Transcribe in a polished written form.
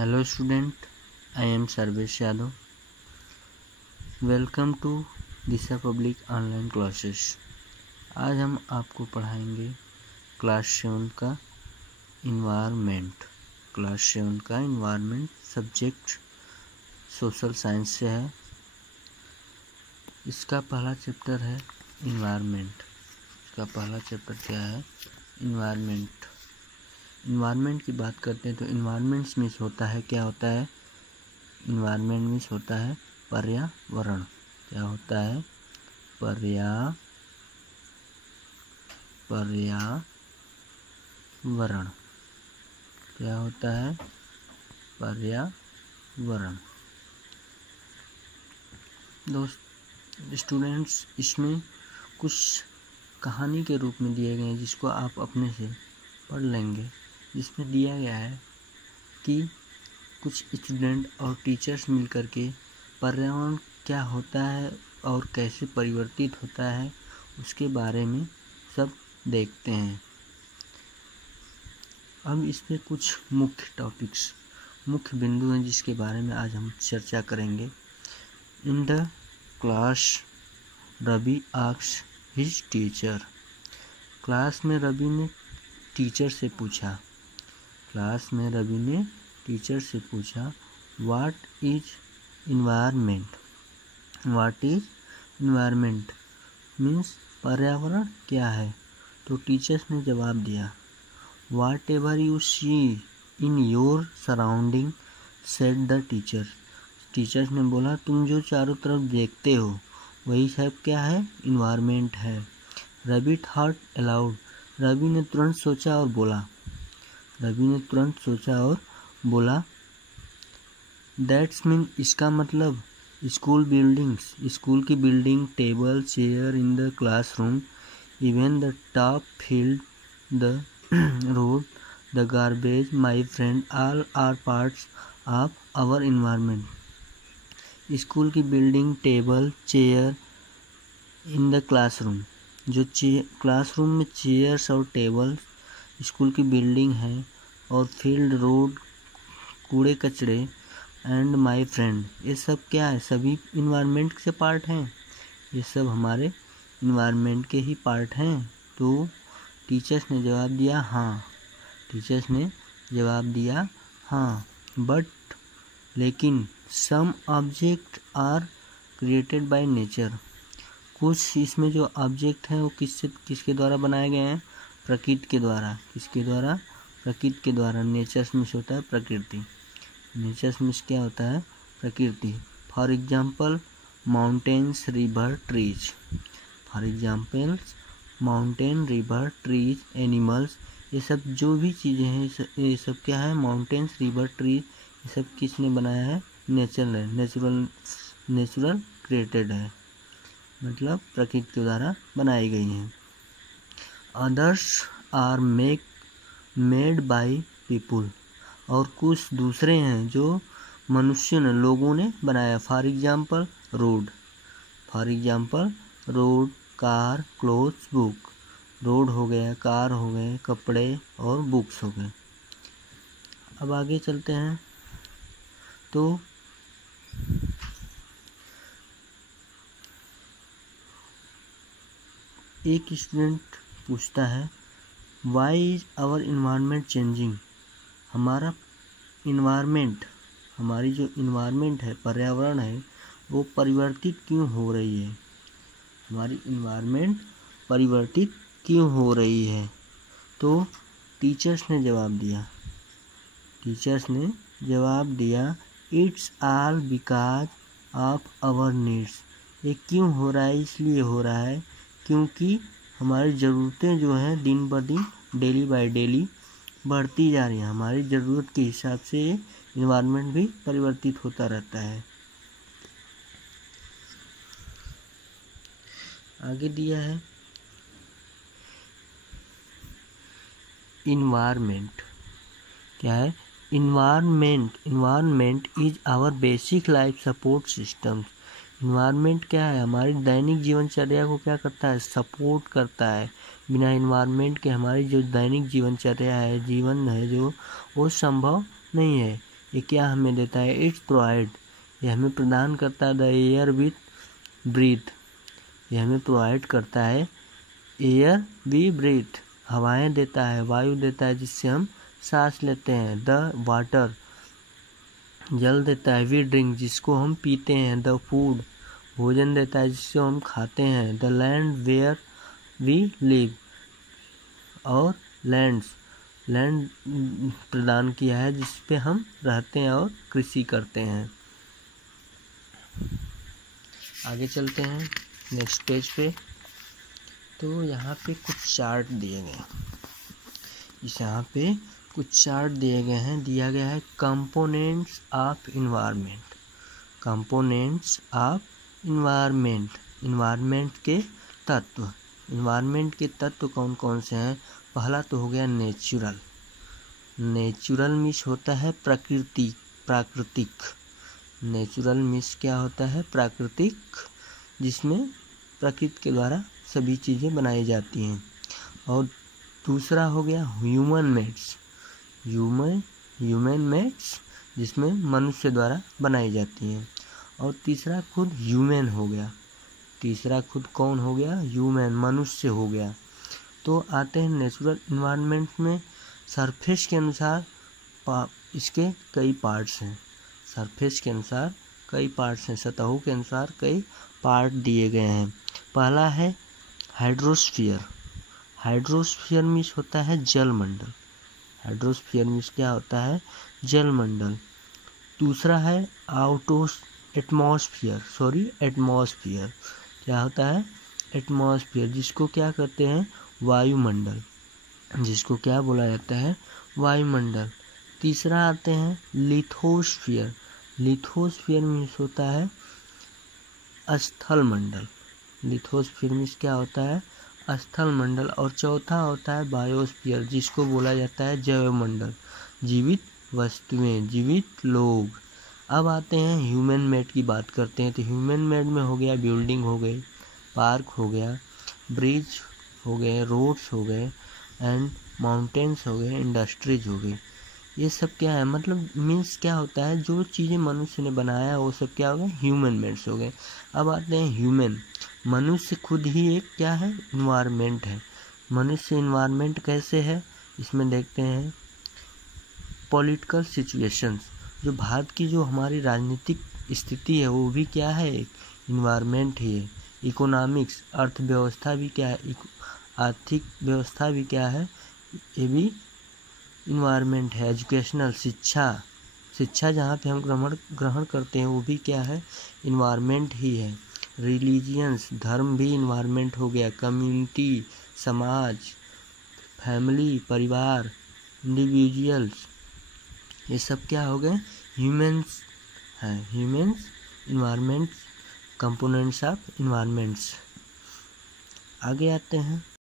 Hello student, I am Sarvesh Yadav. Welcome to Disha public online classes. आज हम आपको पढ़ाएंगे क्लास 7 का इन्वायरमेंट सब्जेक्ट सोशल साइंस से है। इसका पहला चैप्टर है इन्वायरमेंट। इसका पहला चैप्टर क्या है? इन्वायरमेंट। इन्वायरमेंट की बात करते हैं तो इन्वायरमेंट्स मीन्स होता है, क्या होता है? इन्वायरमेंट मीन्स होता है पर्यावरण। क्या होता है? पर्यावरण। क्या होता है? पर्यावरण। दोस्त स्टूडेंट्स, इसमें कुछ कहानी के रूप में दिए गए हैं जिसको आप अपने से पढ़ लेंगे। जिसमें दिया गया है कि कुछ स्टूडेंट और टीचर्स मिलकर के पर्यावरण क्या होता है और कैसे परिवर्तित होता है उसके बारे में सब देखते हैं। अब इसमें कुछ मुख्य बिंदु हैं जिसके बारे में आज हम चर्चा करेंगे। In the class Ravi asked his teacher. Class में रवि ने टीचर से पूछा व्हाट इज इन्वायरमेंट? मीन्स पर्यावरण क्या है? तो टीचर्स ने जवाब दिया whatever you see in your surrounding said the teacher. Teachers ने बोला तुम जो चारों तरफ देखते हो वही सब क्या है? इन्वायरमेंट है। Ravi thought allowed. रवि ने तुरंत सोचा और बोला दैट्स मीन, इसका मतलब स्कूल की building, table, chair in the classroom, even the top field, the road, the garbage, my friend, all are parts of our environment. School की building, table, chair in the classroom, जो classroom में chairs और table school की building है, और field, road, कूड़े कचड़े, and my friend, ये सब क्या है? सभी इन्वायरमेंट से पार्ट हैं। ये सब हमारे इन्वायरमेंट के ही पार्ट हैं। तो टीचर्स ने जवाब दिया हाँ। बट लेकिन some object are created by nature. कुछ इसमें जो ऑब्जेक्ट हैं वो किसके द्वारा बनाए गए हैं? प्रकृति के द्वारा। किसके द्वारा? प्रकृति के द्वारा। नेचर्स मीन्स होता है प्रकृति। नेचर्स मीन्स क्या होता है? प्रकृति। For example mountains, river, trees. Mountain, river, trees, animals, ये सब जो भी चीज़ें हैं ये सब क्या है? माउंटेन्स, रिवर, ट्रीज, ये सब किसने बनाया है? नेचुरल क्रिएटेड है, मतलब प्रकृति के द्वारा बनाई गई हैं। Others are made by people, और कुछ दूसरे हैं जो मनुष्य ने, लोगों ने बनाया। For example road, car, clothes, book. Road हो गया, कार हो गए, कपड़े और बुक्स हो गए। अब आगे चलते हैं तो एक स्टूडेंट पूछता है why is our environment changing? हमारा इन्वायरमेंट, हमारी जो इन्वायरमेंट है, पर्यावरण है, वो परिवर्तित क्यों हो रही है? हमारी इन्वायरमेंट परिवर्तित क्यों हो रही है? तो टीचर्स ने जवाब दिया it's all because of our needs. ये क्यों हो रहा है? इसलिए हो रहा है क्योंकि हमारी ज़रूरतें जो हैं दिन ब दिन, डेली बाय डेली बढ़ती जा रही है। हमारी ज़रूरत के हिसाब से इन्वायरमेंट भी परिवर्तित होता रहता है। आगे दिया है इन्वायरमेंट क्या है? Environment is our basic life support system. Environment क्या है? हमारी दैनिक जीवनचर्या को क्या करता है? सपोर्ट करता है। बिना इन्वायरमेंट के हमारी जो दैनिक जीवनचर्या है, जीवन है जो, वो संभव नहीं है। ये क्या हमें देता है? इट्स प्रोवाइड, ये हमें प्रदान करता है द एयर विथ ब्रीथ, ये हमें प्रोवाइड करता है एयर वी ब्रीथ, हवाएं देता है, वायु देता है जिससे हम सांस लेते हैं। द वाटर, जल देता है। वी ड्रिंक, जिसको हम पीते हैं। द फूड, भोजन देता है जिससे हम खाते हैं। The land where we live, और लैंड प्रदान किया है जिस पे हम रहते हैं और कृषि करते हैं। आगे चलते हैं नेक्स्ट पेज पे। तो यहाँ पे कुछ चार्ट दिए गए हैं, यहाँ पे कुछ चार्ट दिए गए हैं, दिया गया है components of environment, components of environment, environment के तत्व। इन्वायरमेंट के तत्व कौन कौन से हैं? पहला तो हो गया नेचुरल, नेचुरल मीन्स होता है प्रकृति, प्राकृतिक। नेचुरल मीन्स क्या होता है? प्राकृतिक, जिसमें प्रकृति के द्वारा सभी चीज़ें बनाई जाती हैं। और दूसरा हो गया ह्यूमन मेड्स, ह्यूमन मेड्स, जिसमें मनुष्य द्वारा बनाई जाती हैं। और तीसरा खुद ह्यूमन हो गया, तीसरा खुद कौन हो गया? ह्यूमन, मनुष्य हो गया। तो आते हैं नेचुरल इन्वायरमेंट में। सरफेस के अनुसार इसके कई पार्ट्स हैं, सरफेस के अनुसार कई पार्ट्स हैं, सतहों के अनुसार कई पार्ट दिए गए हैं। पहला है हाइड्रोस्फीयर, हाइड्रोस्फीयर मीन्स होता है जलमंडल, हाइड्रोस्फीयर मीन्स क्या होता है? जलमंडल। दूसरा है एटमॉस्फेयर, क्या होता है? एटमॉस्फेयर, जिसको क्या कहते हैं? वायुमंडल, जिसको क्या बोला जाता है? वायुमंडल। तीसरा आते हैं लिथोस्फीयर, लिथोस्फीयर मीन्स होता है स्थल मंडल, लिथोस्फीयर मीन्स क्या होता है? स्थल मंडल। और चौथा होता है बायोस्फीयर, जिसको बोला जाता है जैव मंडल, जीवित वस्तुएं, जीवित लोग। अब आते हैं ह्यूमन मेड की बात करते हैं। तो ह्यूमन मेड में हो गया बिल्डिंग हो गई, पार्क हो गया, ब्रिज हो गए, रोड्स हो गए, एंड माउंटेन्स हो गए, इंडस्ट्रीज हो गई। ये सब क्या है? मतलब मीन्स क्या होता है? जो चीज़ें मनुष्य ने बनाया वो सब क्या हो गए? ह्यूमन मेड्स हो गए। अब आते हैं ह्यूमन, मनुष्य खुद ही एक क्या है? इन्वायरमेंट है। मनुष्य इन्वायरमेंट कैसे है? इसमें देखते हैं पॉलिटिकल सिचुएशंस, जो भारत की जो हमारी राजनीतिक स्थिति है वो भी क्या है? एक इन्वायरमेंट ही है। इकोनॉमिक्स, अर्थव्यवस्था भी क्या है? आर्थिक व्यवस्था भी क्या है? ये भी इन्वायरमेंट है। एजुकेशनल, शिक्षा जहाँ पे हम ग्रहण करते हैं वो भी क्या है? इन्वायरमेंट ही है। रिलीजियंस, धर्म भी इन्वायरमेंट हो गया। कम्युनिटी, समाज, फैमिली, परिवार, इंडिविजुअल्स, ये सब क्या हो गए? ह्यूमन्स हैं। Humans environment, components of environments. आगे आते हैं